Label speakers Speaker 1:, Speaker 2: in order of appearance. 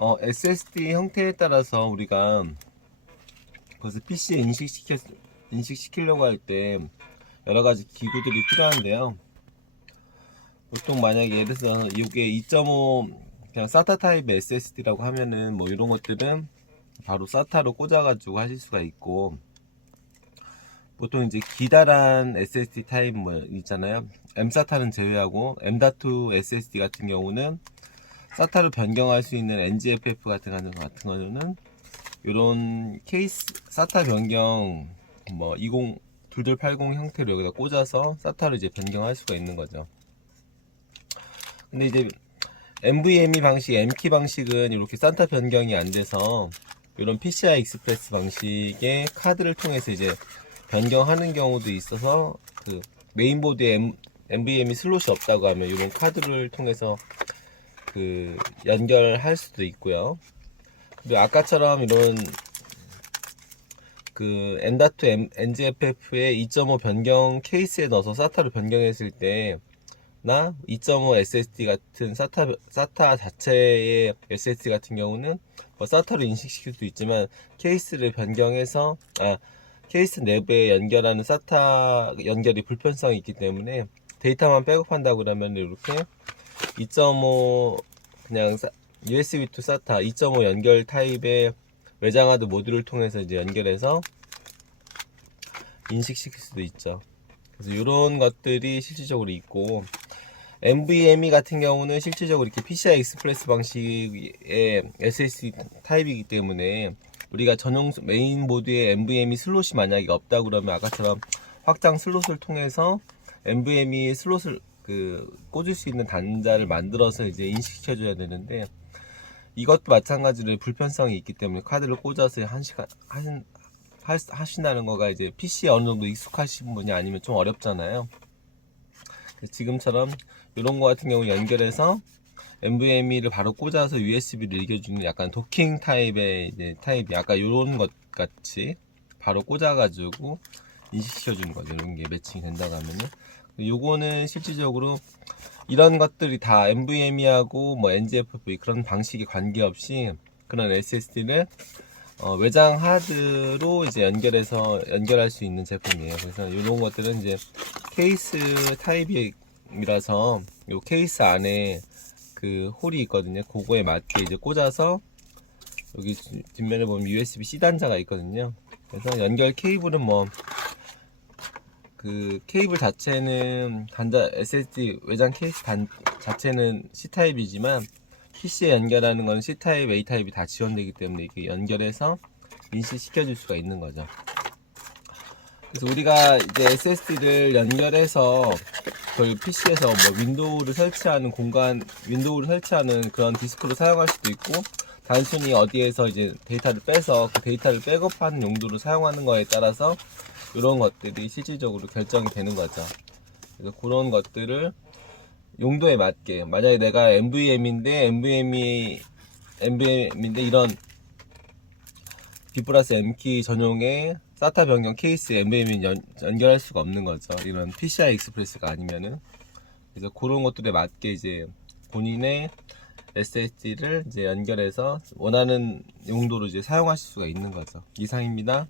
Speaker 1: 어, SSD 형태에 따라서 우리가 그것을 PC에 인식시켜, 인식시키려고 할 때 여러 가지 기구들이 필요한데요. 보통 만약에 예를 들어서 이게 2.5 그냥 SATA 타입의 SSD라고 하면은 뭐 이런 것들은 바로 SATA로 꽂아가지고 하실 수가 있고 보통 이제 기다란 SSD 타입 뭐 있잖아요. M SATA는 제외하고 M.2 SSD 같은 경우는 SATA로 변경할 수 있는 NGFF 같은 거 같은 거는 이런 케이스 SATA 변경 뭐 20, 2280 형태로 여기다 꽂아서 SATA로 이제 변경할 수가 있는 거죠. 근데 이제 NVMe 방식, M키 방식은 이렇게 산타 변경이 안 돼서 이런 PCI 익스프레스 방식의 카드를 통해서 이제 변경하는 경우도 있어서 그 메인보드에 M, NVMe 슬롯이 없다고 하면 이런 카드를 통해서 그 연결할 수도 있고요. 그리고 아까처럼 이런 그 M.2 NGFF의 2.5 변경 케이스에 넣어서 SATA로 변경했을 때나 2.5 SSD 같은 SATA, 자체의 SSD 같은 경우는 뭐 SATA로 인식시킬 수도 있지만 케이스를 변경해서 아 케이스 내부에 연결하는 SATA 연결이 불편성이 있기 때문에 데이터만 백업한다고 그러면 이렇게 2.5 그냥 사- USB to SATA 2.5 연결 타입의 외장하드 모듈을 통해서 이제 연결해서 인식시킬 수도 있죠. 그래서 이런 것들이 실질적으로 있고 NVMe 같은 경우는 실질적으로 이렇게 PCI 익스프레스 방식의 SSD 타입이기 때문에 우리가 전용 메인 보드에 NVMe 슬롯이 만약에 없다 그러면 아까처럼 확장 슬롯을 통해서 NVMe 슬롯을 그 꽂을 수 있는 단자를 만들어서 이제 인식시켜 줘야 되는데 이것도 마찬가지로 불편성이 있기 때문에 카드를 꽂아서 한 시간 할- 하신다는 거가 이제 PC에 어느 정도 익숙하신 분이 아니면 좀 어렵잖아요. 지금처럼 이런 거 같은 경우 연결해서 NVMe를 바로 꽂아서 USB를 읽어주는 약간 도킹 타입의 타입이 아까 이런 것 같이 바로 꽂아가지고 인식시켜주는 거죠. 이런 게 매칭이 된다고 하면은. 요거는 실질적으로 이런 것들이 다 NVMe하고 뭐 NGFV 그런 방식에 관계없이 그런 SSD를 어, 외장 하드로 이제 연결해서 연결할 수 있는 제품이에요. 그래서 이런 것들은 이제 케이스 타입이라서 요 케이스 안에 그 홀이 있거든요. 그거에 맞게 이제 꽂아서 여기 뒷- 뒷면에 보면 USB C 단자가 있거든요. 그래서 연결 케이블은 뭐 그 케이블 자체는 단자 SSD 외장 케이스 단 자체는 C 타입이지만 PC에 연결하는 건 C 타입, A 타입이 다 지원되기 때문에 이게 연결해서 인식시켜 줄 수가 있는 거죠. 그래서 우리가 이제 SSD를 연결해서 저희 PC에서 뭐 윈도우를 설치하는 공간, 윈도우를 설치하는 그런 디스크로 사용할 수도 있고 단순히 어디에서 이제 데이터를 빼서 그 데이터를 백업하는 용도로 사용하는 거에 따라서 이런 것들이 실질적으로 결정이 되는 거죠. 그래서 그런 것들을 용도에 맞게 만약에 내가 NVM인데 NVMe NVM인데 이런 B 플러스 M키 전용의 SATA 변경 케이스 NVMe 연, 연결할 수가 없는 거죠. 이런 PCI 익스프레스가 아니면은 그래서 그런 것들에 맞게 이제 본인의 SSD를 이제 연결해서 원하는 용도로 이제 사용하실 수가 있는 거죠. 이상입니다.